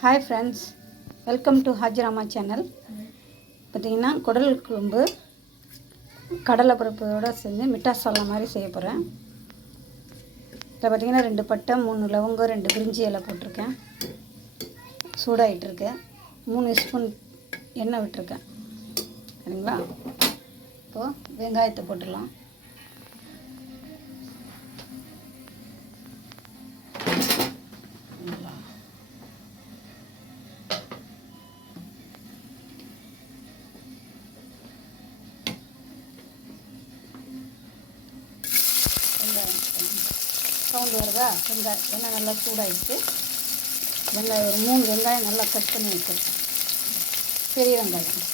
Hi friends, welcome to Hajirama channel. பார்த்திங்கன்னா குடல் குழம்பு கடலைப்பருப்போடு சேர்ந்து மிட்டா சாலா மாதிரி செய்ய போகிறேன். இதில் பார்த்திங்கன்னா 2 பட்டை 3 லவங்கம் 2 பிரிஞ்சி இலை போட்டிருக்கேன். சூடாகிட்டுருக்கேன். 3 ஸ்பூன் எண்ணெய் விட்டுருக்கேன். சரிங்களா? இப்போது வெங்காயத்தை போட்டுடலாம். சவுண்டு வருதா? வெங்காயம் எண்ணெய் நல்லா சூடாகிடுச்சு. வெங்காயம் ஒரு 3 வெங்காயம் நல்லா கட் பண்ணி வச்சுருக்கேன். பெரிய வெங்காயம்.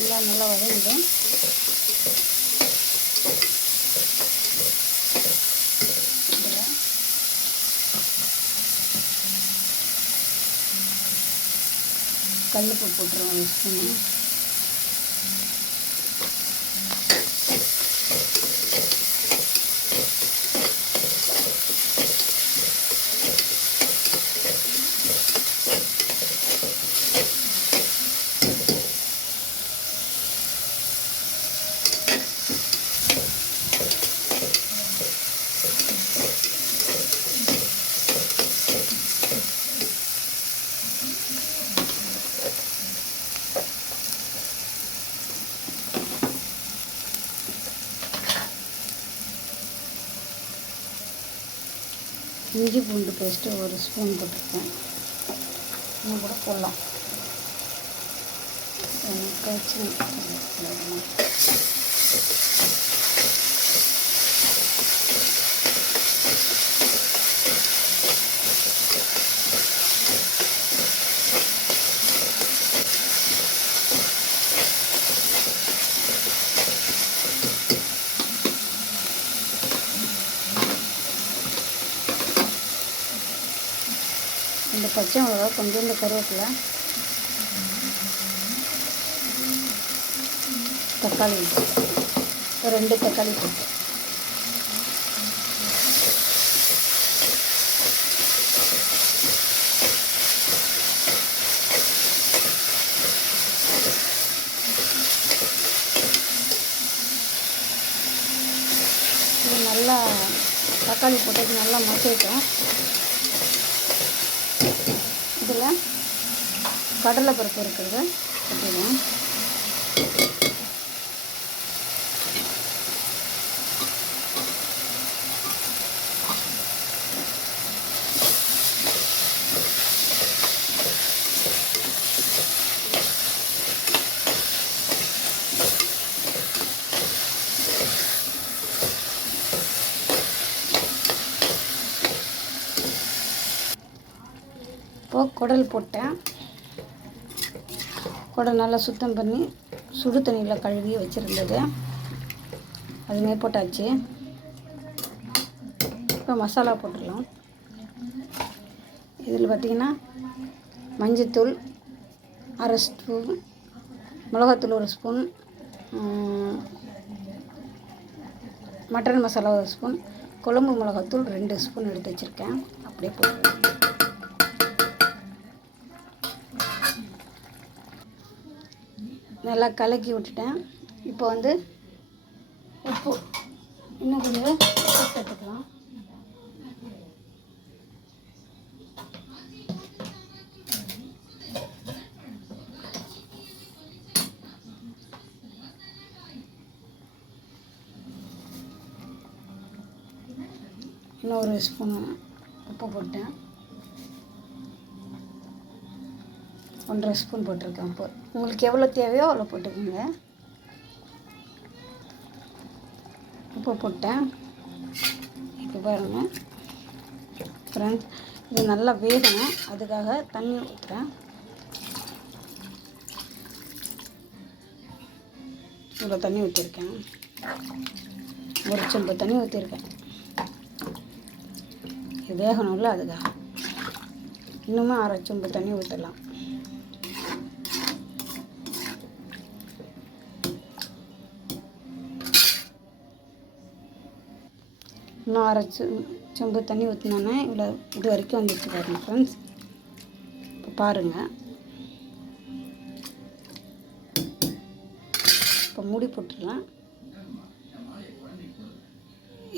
எல்லாம் நல்லா வதங்கிடும். கல்லுப்பு போட்டுருவோம் ஒரு ஸ்பூனு. இஞ்சி பூண்டு பேஸ்ட்டு ஒரு ஸ்பூன் போட்டிருக்கேன். இன்னும் கூட போடலாம். இந்த பச்சை மிளகா கொஞ்சோண்டு கருவேப்பிலை, தக்காளி ஒரு 2 தக்காளி போட்டு நல்லா தக்காளி போட்டு நல்லா மசிட்டோம். இதில் கடலைப்பருப்பு இருக்கிறது கொட்டிடுவோம். இப்போது குடல் போட்டேன். குடல் நல்லா சுத்தம் பண்ணி சுடு தண்ணியில் கழுவி வச்சுருந்தது அதுமே போட்டாச்சு. இப்போ மசாலா போட்டுடலாம். இதில் பார்த்திங்கன்னா மஞ்சத்தூள் 1/2 ஸ்பூன், மிளகாத்தூள் 1 ஸ்பூன், மட்டன் மசாலா 1 ஸ்பூன், குழம்பு மிளகாத்தூள் 2 ஸ்பூன் எடுத்து வச்சுருக்கேன். அப்படியே போட்டு நல்லா கலக்கி விட்டுட்டேன். இப்போ வந்து உப்பு இன்னும் கொஞ்சம் சேர்த்துக்கலாம். இன்னும் 1 ஸ்பூன் உப்பு போட்டேன். 1/2 ஸ்பூன் போட்டிருக்கேன். இப்போ உங்களுக்கு எவ்வளோ தேவையோ அவ்வளோ போட்டுக்கோங்க. உப்பு போட்டேன். இப்போ பாருங்கள், ஃப்ரெண்ட்ஸ், இது நல்லா வேகணும், அதுக்காக தண்ணி ஊற்றுறேன். இவ்வளோ தண்ணி ஊற்றிருக்கேன், ஒரு சொம்பு தண்ணி ஊற்றிருக்கேன். இது வேகணும்ல, அதுக்காக இன்னுமே அரை சொம்பு தண்ணி ஊற்றலாம். இன்னும் அரை சொம்பு தண்ணி ஊற்றினோன்னே இவ்வளோ இது வரைக்கும் வந்துச்சு பாருங்க ஃப்ரெண்ட்ஸ். இப்போ பாருங்கள், இப்போ மூடி போட்டுடலாம்.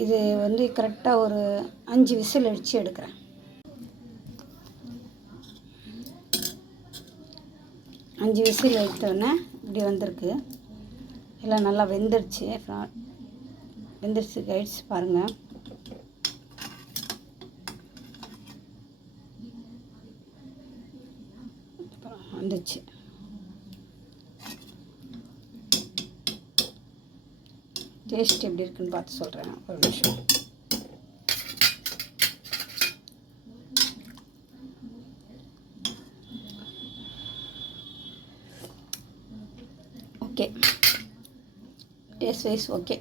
இது வந்து கரெக்டாக ஒரு 5 விசில் அடித்து எடுக்கிறேன். 5 விசில் எடுத்தோடனே இப்படி வந்திருக்கு. எல்லாம் நல்லா வெந்துடுச்சு கைட்ஸ், பாருங்கள். வந்துச்சு. டேஸ்ட் எப்படி இருக்குன்னு பார்த்து சொல்கிறேன், ஒரு நிமிஷம். Okay, taste wise okay.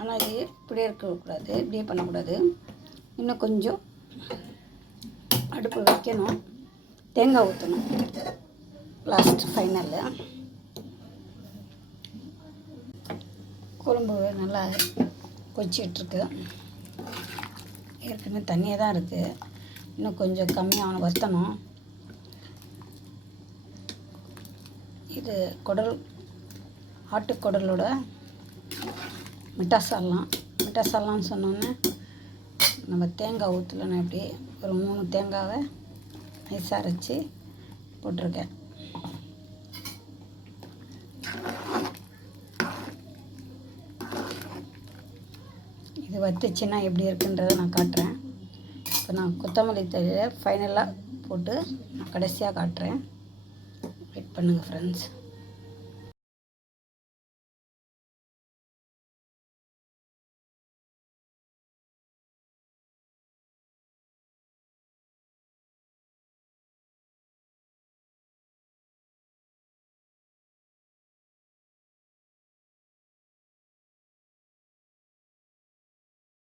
ஆனால் இது இப்படியே இருக்கக்கூடாது, இப்படியே பண்ணக்கூடாது. இன்னும் கொஞ்சம் அடுப்பு வைக்கணும், தேங்காய் ஊற்றணும் லாஸ்ட் ஃபைனலில். குழம்பு நல்லா கொதிச்சிட்ருக்கு. ஏற்கனவே தண்ணியாக தான் இருக்குது, இன்னும் கொஞ்சம் கம்மியாக வற்றணும். இது ஆட்டுக்குடலோட மிட்டாசாலான்னு சொன்னோன்னே நம்ம தேங்காய் ஊற்றலன்னு எப்படி ஒரு 3 தேங்காவை நைஸாக அரைச்சி போட்டிருக்கேன். இது வத்துச்சுன்னா எப்படி இருக்குன்றதை நான் காட்டுறேன். இப்போ நான் கொத்தமல்லி தழையை ஃபைனலாக போட்டு நான் கடைசியாக காட்டுறேன். வெயிட் பண்ணுங்கள் ஃப்ரெண்ட்ஸ்.